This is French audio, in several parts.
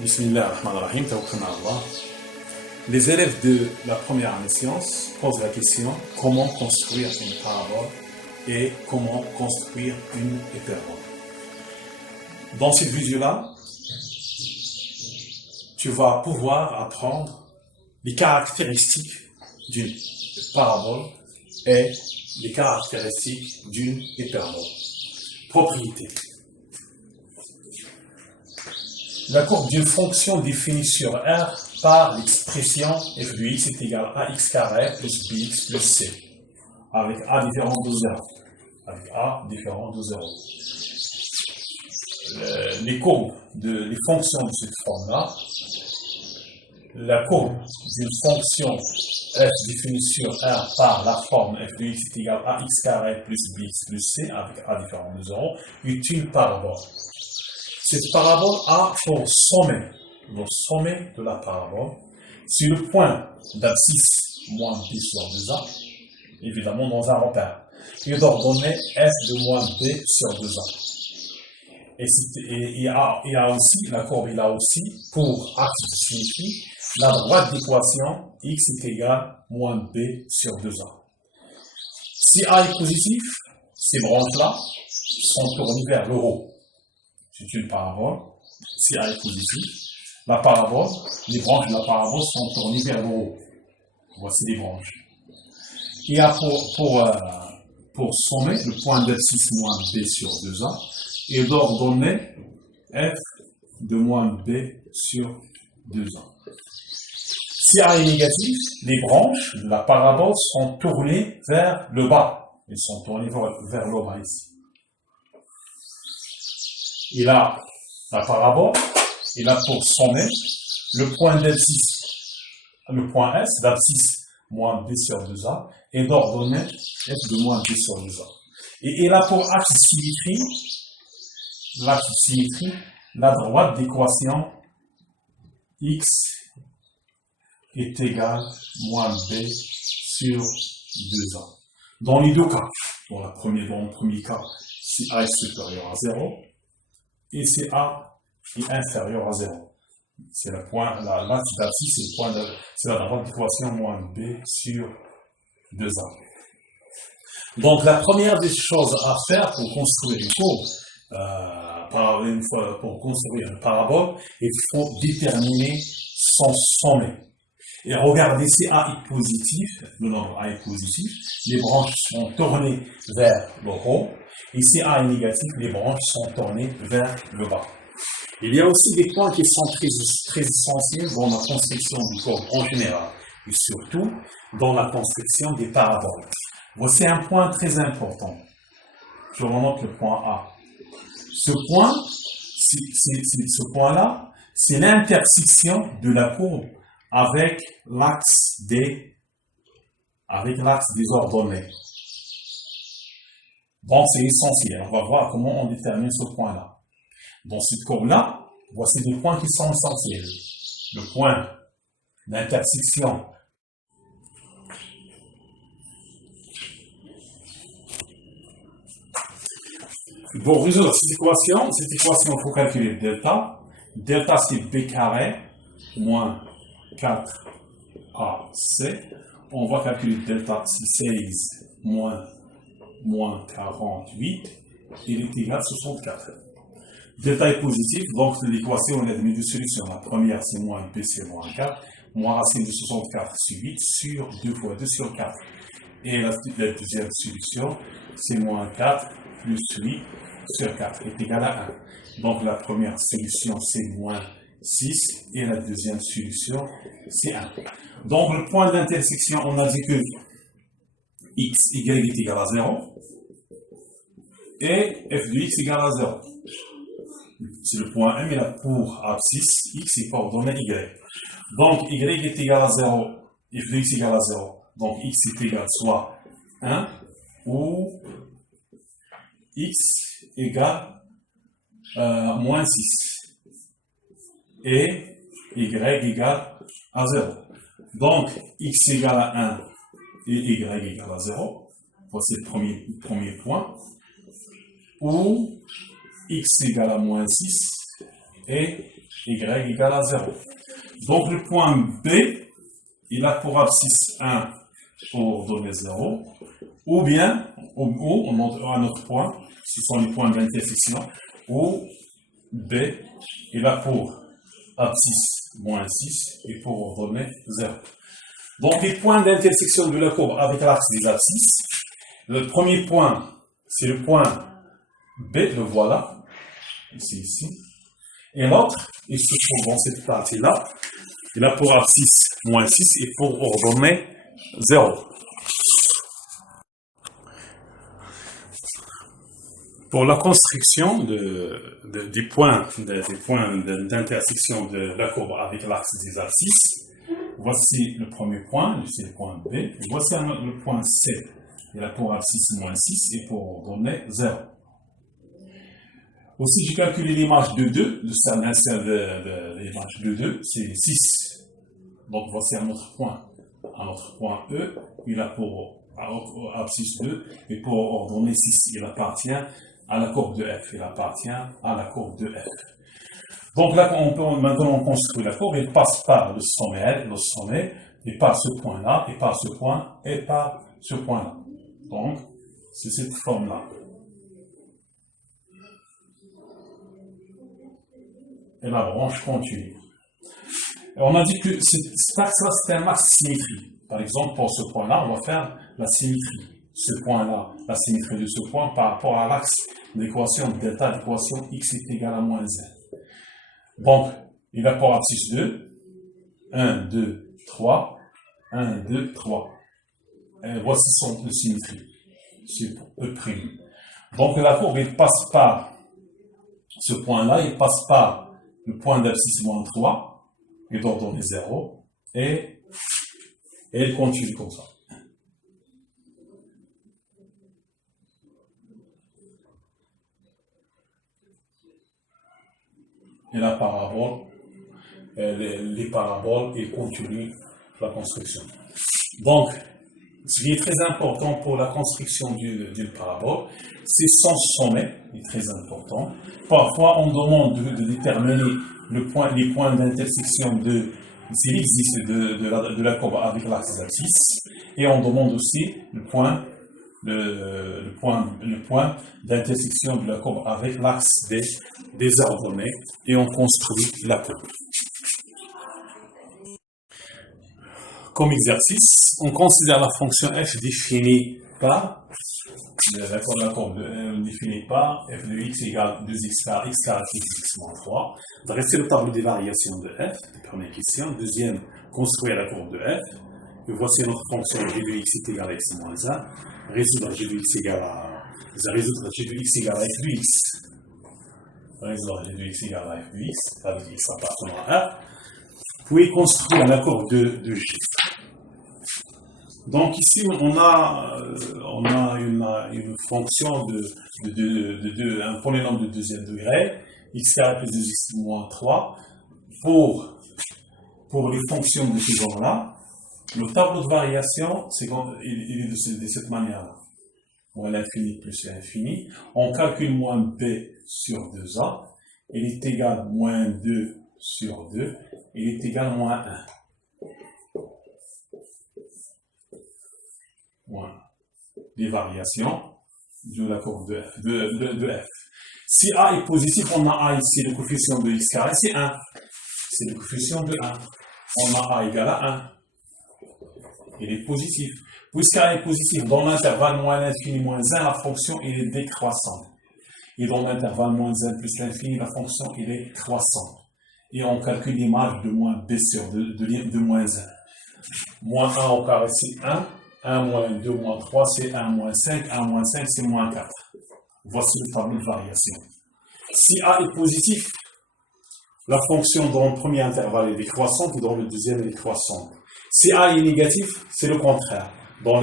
Bismillah ar-Rahman ar-Rahim, tawakkalna ala Allah. Les élèves de la première année sciences posent la question comment construire une parabole et comment construire une hyperbole. Dans cette vidéo-là, tu vas pouvoir apprendre les caractéristiques d'une parabole et les caractéristiques d'une hyperbole. Propriété. La courbe d'une fonction définie sur R par l'expression f de x est égal à x carré plus bx plus c, avec a différent de 0. Avec a différent de 0. Les courbes les fonctions de cette forme-là, la courbe d'une fonction f définie sur R par la forme f de x est égal à x carré plus bx plus c, avec a différent de 0, est une parabole. Cette parabole a pour sommet, le sommet de la parabole, c'est le point d'abscisse moins b sur 2a, évidemment dans un repère, et d'ordonner f de moins b sur 2a. Et il y a aussi, la courbe il a aussi, pour axe signifie, la droite d'équation x est égal moins b sur 2a. Si a est positif, ces branches-là sont tournées vers le haut. C'est une parabole. Si A est positif, la parabole, les branches de la parabole sont tournées vers le haut. Voici les branches. Il y a pour sommer le point d'abscisse moins b sur 2a et d'ordonner f de moins b sur 2a. Si A est négatif, les branches de la parabole sont tournées vers le bas. Elles sont tournées vers le bas ici. Il a la parabole, il a pour sommet le point d'abscisse, le point S d'abscisse moins b sur 2a et d'ordonner f de moins b sur 2a. Et il a pour axe symétrie, la droite d'équation x est égal moins b sur 2a. Dans les deux cas, dans le premier cas, si a est supérieur à 0, et si A est inférieur à 0. C'est le point, l'axe d'abscisse, c'est la droite d'équation moins b sur 2a. Donc la première des choses à faire pour construire une courbe, pour construire une parabole, il faut déterminer son sommet. Et regardez, si A est positif, le nombre A est positif, les branches sont tournées vers le haut, et si A est négatif, les branches sont tournées vers le bas. Il y a aussi des points qui sont très essentiels dans la construction du courbe en général, et surtout dans la construction des paraboles. Voici un point très important. Je remonte le point A. Ce point-là, c'est l'intersection de la courbe avec l'axe des ordonnées. Donc c'est essentiel. On va voir comment on détermine ce point-là. Dans cette courbe-là, voici des points qui sont essentiels. Le point d'intersection pour résoudre cette équation, il faut calculer delta. Delta c'est b carré moins 4ac. On va calculer delta c'est 16 moins 48, il est égal à 64. Delta est positif, donc l'équation on a donné deux solutions. La première c'est moins b c'est moins 4, moins racine de 64 c'est 8 sur 2 fois 2 sur 4. Et la deuxième solution c'est moins 4 plus 8 sur 4 est égal à 1. Donc la première solution c'est moins 6 et la deuxième solution c'est 1. Donc le point d'intersection, on a dit que y est égal à 0 et f de x égale à 0. C'est le point M, il a pour abscisse x est coordonné y. Donc y est égal à 0, f de x égale à 0. Donc x est égal soit 1 ou x égale moins 6 et y égale à 0. Donc x égale à 1 et y égale à 0. Voici le premier point. Ou x égale à moins 6 et y égale à 0. Donc le point B, il a pour abscisse 1 pour donner 0, ou bien, ou un autre point, ce sont les points d'intersection, ou B, il a pour abscisse moins 6 et pour donner 0. Donc les points d'intersection de la courbe avec l'axe des abscisses, le premier point, c'est le point B, le voilà, ici. Et l'autre, il se trouve dans cette partie-là, il a pour abscisse moins 6 et pour ordonnée 0. Pour la construction des points d'intersection de la courbe avec l'axe des abscisses, voici le premier point, c'est le point B, et voici le point C. Il a pour abscisse moins 6 et pour ordonnée 0. Aussi, j'ai calculé l'image de 2, l'image de 2, c'est 6. Donc, voici un autre point E, il a pour abscisse 2, et pour ordonner 6, il appartient à la courbe de F, Donc là, maintenant on construit la courbe, il passe par le sommet, et par ce point-là, et par ce point, et par ce point-là. Donc, c'est cette forme-là. Et la branche continue. Et on a dit que cet axe-là, c'est un axe symétrique. Par exemple, pour ce point-là, on va faire la symétrie. Ce point-là, la symétrie de ce point par rapport à l'axe d'équation delta d'équation x est égal à moins 1. Donc, il a pour abscisse 2, 1, 2, 3, 1, 2, 3. Et voici son symétrie. C'est E'. Donc, la courbe, il passe par ce point-là, il passe par le point d'abscisse moins 3, et donc on est 0, et elle continue comme ça. Et la parabole, les paraboles, et continue la construction. Donc, ce qui est très important pour la construction d'une parabole, c'est son sommet, qui est très important. Parfois, on demande de déterminer les points d'intersection de la courbe avec l'axe des abscisses, et on demande aussi le point d'intersection de la courbe avec l'axe des ordonnées, et on construit la courbe. Comme exercice, on considère la fonction f définie par la courbe définie par f de x égale 2x par x carré plus x moins 3. Dresser le tableau des variations de f, première question. Deuxième, construire la courbe de f. Et voici notre fonction g de x est égal à x moins 1. Résoudre g de x égale à f de x. Résoudre g de x égale à f de x, avec x appartenant à r. Puis construire la courbe de g. Donc ici, on a une fonction un polynôme de deuxième degré, x carré plus 2x moins 3. Pour les fonctions de ce genre-là, le tableau de variation, il est de cette manière-là. Moins l'infini plus l'infini. On calcule moins b sur 2a. Il est égal à moins 2 sur 2. Il est égal à moins 1. Des variations de la courbe de f. Si a est positif, on a a ici, le coefficient de x carré, c'est 1. C'est le coefficient de 1. On a a égale à 1. Il est positif. Puisque a est positif, dans l'intervalle moins l'infini moins 1, la fonction il est décroissante. Et dans l'intervalle moins 1 plus l'infini, la fonction il est croissante. Et on calcule l'image de moins b sur de moins 1. Moins 1 au carré, c'est 1. 1 moins 2 moins 3, c'est 1 moins 5. 1 moins 5, c'est moins 4. Voici le tableau de variation. Si a est positif, la fonction dans le premier intervalle est décroissante et dans le deuxième elle est croissante. Si a est négatif, c'est le contraire. Dans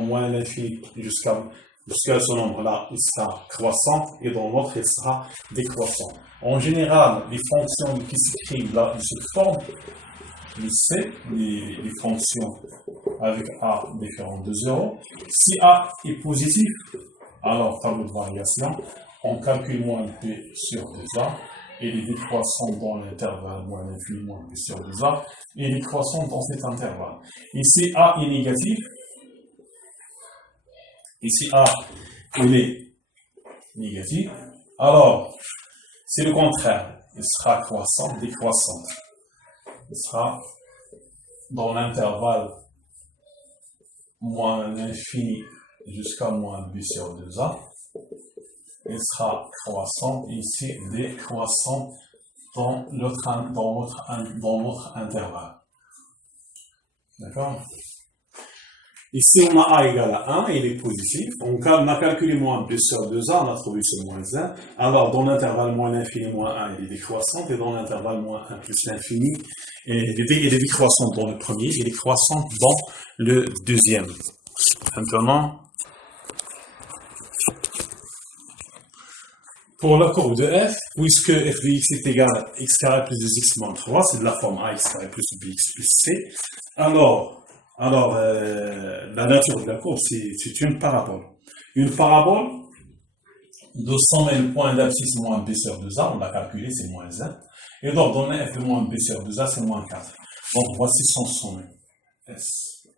moins l'infini jusqu'à ce nombre-là, il sera croissant et dans l'autre, il sera décroissant. En général, les fonctions qui s'écrivent là de cette forme, le C, les fonctions avec A différent de 0. Si A est positif, alors tableau de variation, on calcule moins P sur 2A elle est décroissante dans l'intervalle moins l'infini moins b sur 2a, et elle est croissante dans cet intervalle. Ici, A est négatif. Ici, A, il est négatif. Alors, c'est le contraire. Il sera croissant, décroissante. Il sera dans l'intervalle moins l'infini jusqu'à moins b sur 2a. Il sera croissant, ici décroissant dans l'autre intervalle. D'accord? Ici, on a A égale à 1, il est positif. On a calculé moins b sur 2a, on a trouvé ce moins 1. Alors, dans l'intervalle moins l'infini moins 1, il est décroissant, et dans l'intervalle moins 1 plus l'infini, il est décroissant dans le premier, il est croissant dans le deuxième. Maintenant, pour la courbe de f, puisque f de x est égal à x carré plus 2x moins 3, c'est de la forme ax carré plus bx plus c, alors la nature de la courbe, c'est une parabole. Une parabole, de 100 le point d'abscisse moins b sur 2a, on l'a calculé, c'est moins 1, et donc donner f de moins b sur 2a, c'est moins 4. Donc voici son sommet, S.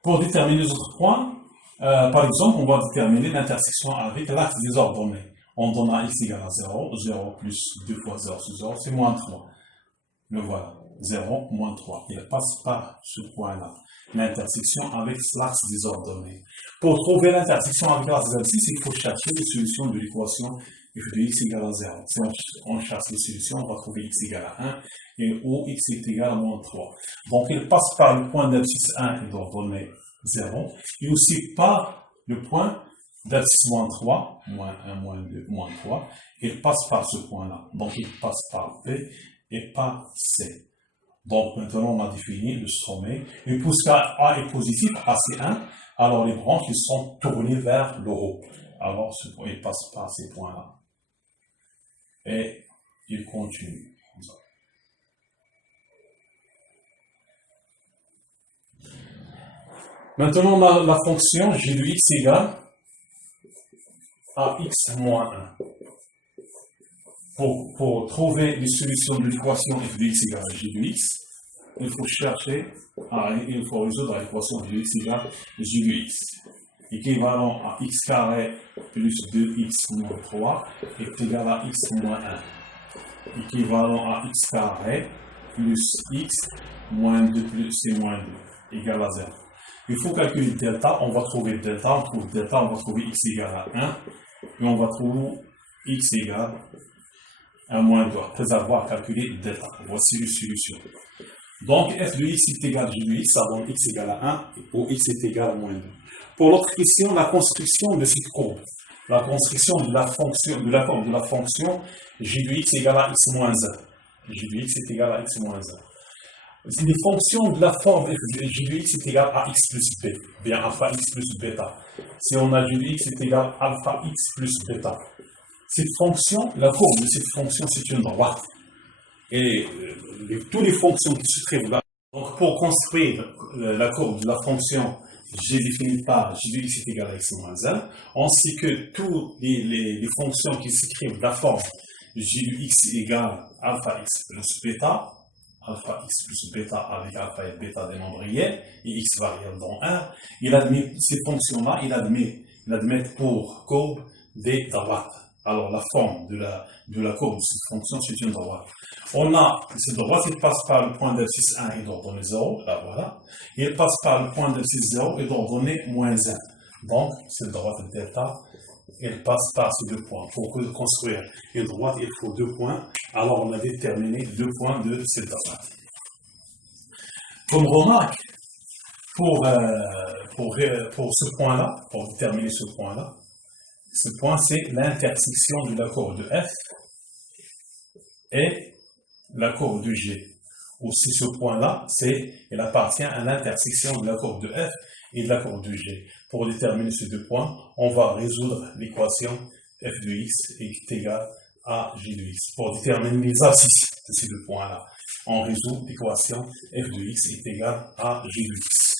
Pour déterminer les autres points, par exemple, on va déterminer l'intersection avec l'axe des ordonnées. On donne à x égale à 0, 0 plus 2 fois 0 sur 0, c'est moins 3. Le voilà, 0, moins 3. Il passe par ce point-là, l'intersection avec l'axe des ordonnées. Pour trouver l'intersection avec l'axe des abscisses, il faut chercher les solutions de l'équation f de x égale à 0. Si on cherche les solutions, on va trouver x égale à 1 et où x est égal à moins 3. Donc, il passe par le point d'abscisse 1 et d'ordonnée 0, et aussi par le point d'abscisse moins 3, moins 1, moins 2, moins 3, il passe par ce point-là. Donc, il passe par P et par C. Donc, maintenant, on a défini le sommet. Et puisque A est positif, A c'est 1, alors les branches ils sont tournées vers le haut. Alors, il passe par ces points-là. Et il continue. Comme ça. Maintenant, on a la fonction g de x égale à x moins 1. Pour trouver les solutions de l'équation f de x égale à g de x, il faut résoudre l'équation f de x égale à g de x, équivalent à x carré plus 2x moins 3 est égal à x moins 1, équivalent à x carré plus x moins 2 plus c moins 2 égale à 0. Il faut calculer delta, on va trouver delta, on trouve delta, on va trouver x égale à 1, et on va trouver x égale à moins 2, après avoir calculé delta. Voici les solutions. Donc, f de x est égal à g de x, ça donne x égale à 1, ou x est égal à moins 2. Pour l'autre question, la construction de cette courbe, la construction de la fonction, de la forme de la fonction g de x égale à x moins 1. G de x est égal à x moins 1. C'est des fonctions de la forme f de g de x est égal à x plus b, bien alpha x plus bêta. Si on a g de x est égal à alpha x plus bêta. Cette fonction, la courbe de cette fonction, c'est une droite. Et toutes les fonctions qui se trouvent là. Donc, pour construire la courbe de la fonction g définie par g de x est égal à x moins 1, ainsi que toutes les fonctions qui s'écrivent de la forme g de x égale alpha x plus bêta, alpha x plus bêta avec alpha et bêta des nombres réels, et x variable dans R, il admet ces fonctions-là, il admet pour courbe des droites. Alors, la forme de la courbe de cette fonction, c'est une droite. On a cette droite, elle passe par le point d'abscisse 1 et d'ordonnée 0, là voilà. Et elle passe par le point d'abscisse 0 et d'ordonnée moins 1. Donc, cette droite delta, elle passe par ces deux points. Pour construire une droite, il faut 2 points. Alors, on a déterminé 2 points de cette droite. Comme remarque, pour ce point-là, pour déterminer ce point-là, ce point, c'est l'intersection de la courbe de f et la courbe de g. Aussi, ce point-là, il appartient à l'intersection de la courbe de f et de la courbe de g. Pour déterminer ces deux points, on va résoudre l'équation f de x est égale à g de x. Pour déterminer les abscisses de ces deux points-là, on résout l'équation f de x est égale à g de x.